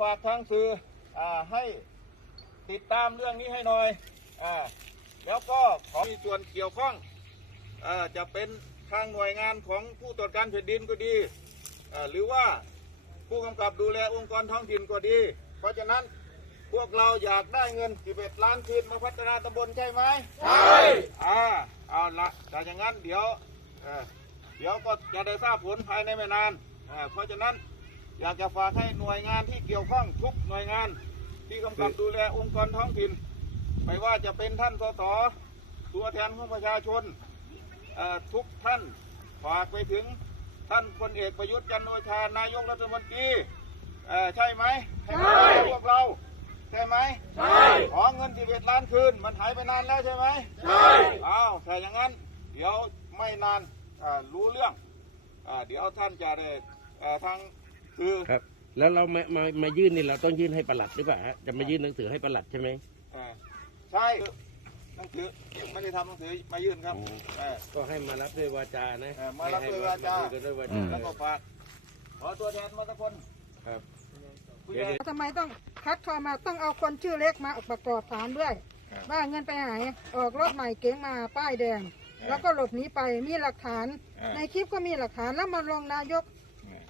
ฝากทางสื่ออ่าให้ติดตามเรื่องนี้ให้หน่อยอ่าแล้วก็ขอมีส่วนเกี่ยวข้องอ่าจะเป็นทางหน่วยงานของผู้ตรวจการแผ่นดินก็ดีอ่าหรือว่าผู้กำกับดูแลองค์กรท้องถิ่นก็ดี เพราะฉะนั้นพวกเราอยากได้เงิน 11 ล้านคืนมาพัฒนาตำบลใช่ไหมใช่อ่าเอาละแต่อย่างนั้นเดี๋ยวเอ่อเดี๋ยวก็จะได้ทราบผลภายในไม่นานอ่าเพราะฉะนั้น อยากจะฝากให้หน่วยงานที่เกี่ยวข้องทุกหน่วยงาน ที่กำกับดูแลองค์กรท้องถิ่น ไม่ว่าจะเป็นท่านสสตัวแทนของประชาชนเอ่อทุกท่านฝากไปถึงท่านพลเอกประยุทธ์จันทร์โอชานายกรัฐมนตรีเอ่อใช่ไหมใช่พวกเราใช่ไหมใช่ขอเงิน11ล้านคืน มันหายไปนานแล้วใช่ไหมใช่อ้าวถ้าอย่างนั้น เดี๋ยวไม่นานอ่ารู้เรื่องอาเดี๋ยวท่านจะได้เอ่อทาง คือครับ แล้วเรามามามายื่นนี่เราต้องยื่นให้ประหลัดหรือเปล่าฮะจะมายื่นหนังสือให้ประหลัดใช่ไหมเออใช่หนังสือไม่ได้ทำหนังสือมายื่นครับเออ ก็ให้มารับด้วยวาจานะเออมารับด้วยวาจา ให้ด้วยวาจา แล้วก็ฝากขอตัวแทนมาสักคนครับ ผู้ใหญ่ ทำไมต้องคัดเข้ามาต้องเอาคนชื่อเล็กมาประกอบฐานด้วย ครับว่าเงินไปไหนออกรถใหม่เก๋งมาป้ายแดง แล้วก็หลบหนีไปมีหลักฐานในคลิปก็มีหลักฐานแล้วมาลงนายกแ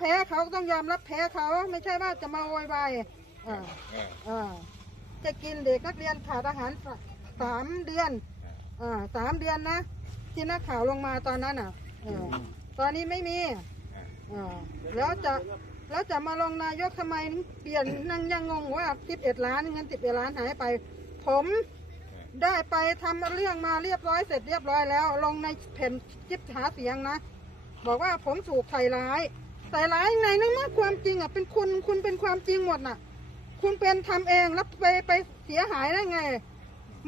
พ้เขาต้องยอมรับแพ้เขาไม่ใช่ว่าจะมาโวยวายอ่าอ่าจะกินเด็กนักเรียนขาดอาหารสามเดือนอ่าสามเดือนนะที่นักข่าวลงมาตอนนั้นอะตอนนี้ไม่มีอ่าแล้วจะแล้วจะมาลงนายกทำไมเปลี่ยนนั่งยังงงว่าสิบเอ็ดล้านเงินสิบเอ็ดล้านหายไป ผมได้ไปทำเรื่องมาเรียบร้อยเสร็จเรียบร้อยแล้ว ลงในแผ่นจิบหาเสียงนะ บอกว่าผมถูกใส่ร้าย ใส่ร้ายไงนั่นมาความจริงอะเป็นคุณคุณเป็นความจริงหมดน่ะ คุณเป็นทำเองแล้วไปไปเสียหายได้ไง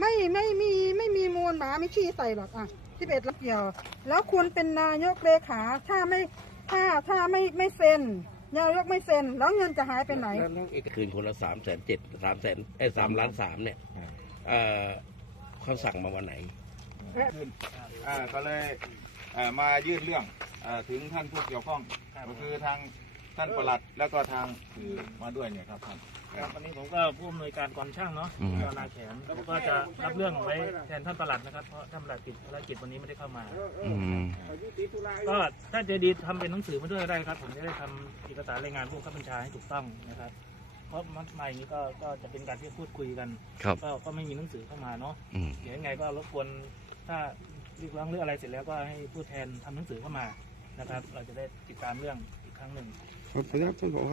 ไม่ไม่มีไม่มีมูลหมาไม่ขี้ใส่หรอกอะสิบเอ็ดลักเกี่ยว แล้วคุณเป็นนายกเลขาถ้าไม่ถ้าถ้าไม่ไม่เซ็นนายกไม่เซ็นแล้วเงินจะหายไปไหนแล้วน้องเอกคืนคนละสามแสนเจ็ดสามแสนไอ้สามล้านสามเนี่ยเอ่อเขาสั่งมาวันไหนขึ้นอ่าก็เลยเอ่อมายื่นเรื่องเอ่อถึงท่านผู้เกี่ยวข้องก็คือทางท่านประหลัดแล้วก็ทางคือมาด้วยเนี่ยครับท่านครับวันนี้ผมก็ผู้อำนวยการกองช่างเนาะอืมชาวนาแขนผมก็จะรับเรื่องไว้แทนท่านประหลัดนะครับเพราะท่านประหลัดติดภารกิจวันนี้ไม่ได้เข้ามา อืม ก็ถ้าจะดีทำเป็นหนังสือมาด้วยก็ได้ครับ ผมจะได้ทำเอกสารรายงานผู้บังคับบัญชาให้ถูกต้องนะครับ เพราะมัดใหม่นี้ก็ก็จะเป็นการที่พูดคุยกัน ครับ ก็ก็ไม่มีหนังสือเข้ามาเนาะอืม เดี๋ยวยังไงก็รบกวนถ้าเรียกร้องเรื่องอะไรเสร็จแล้วก็ให้ผู้แทนทำหนังสือเข้ามา นะครับ เราจะได้ติดตามเรื่องอีกครั้งหนึ่ง ขออนุญาตท่านผอ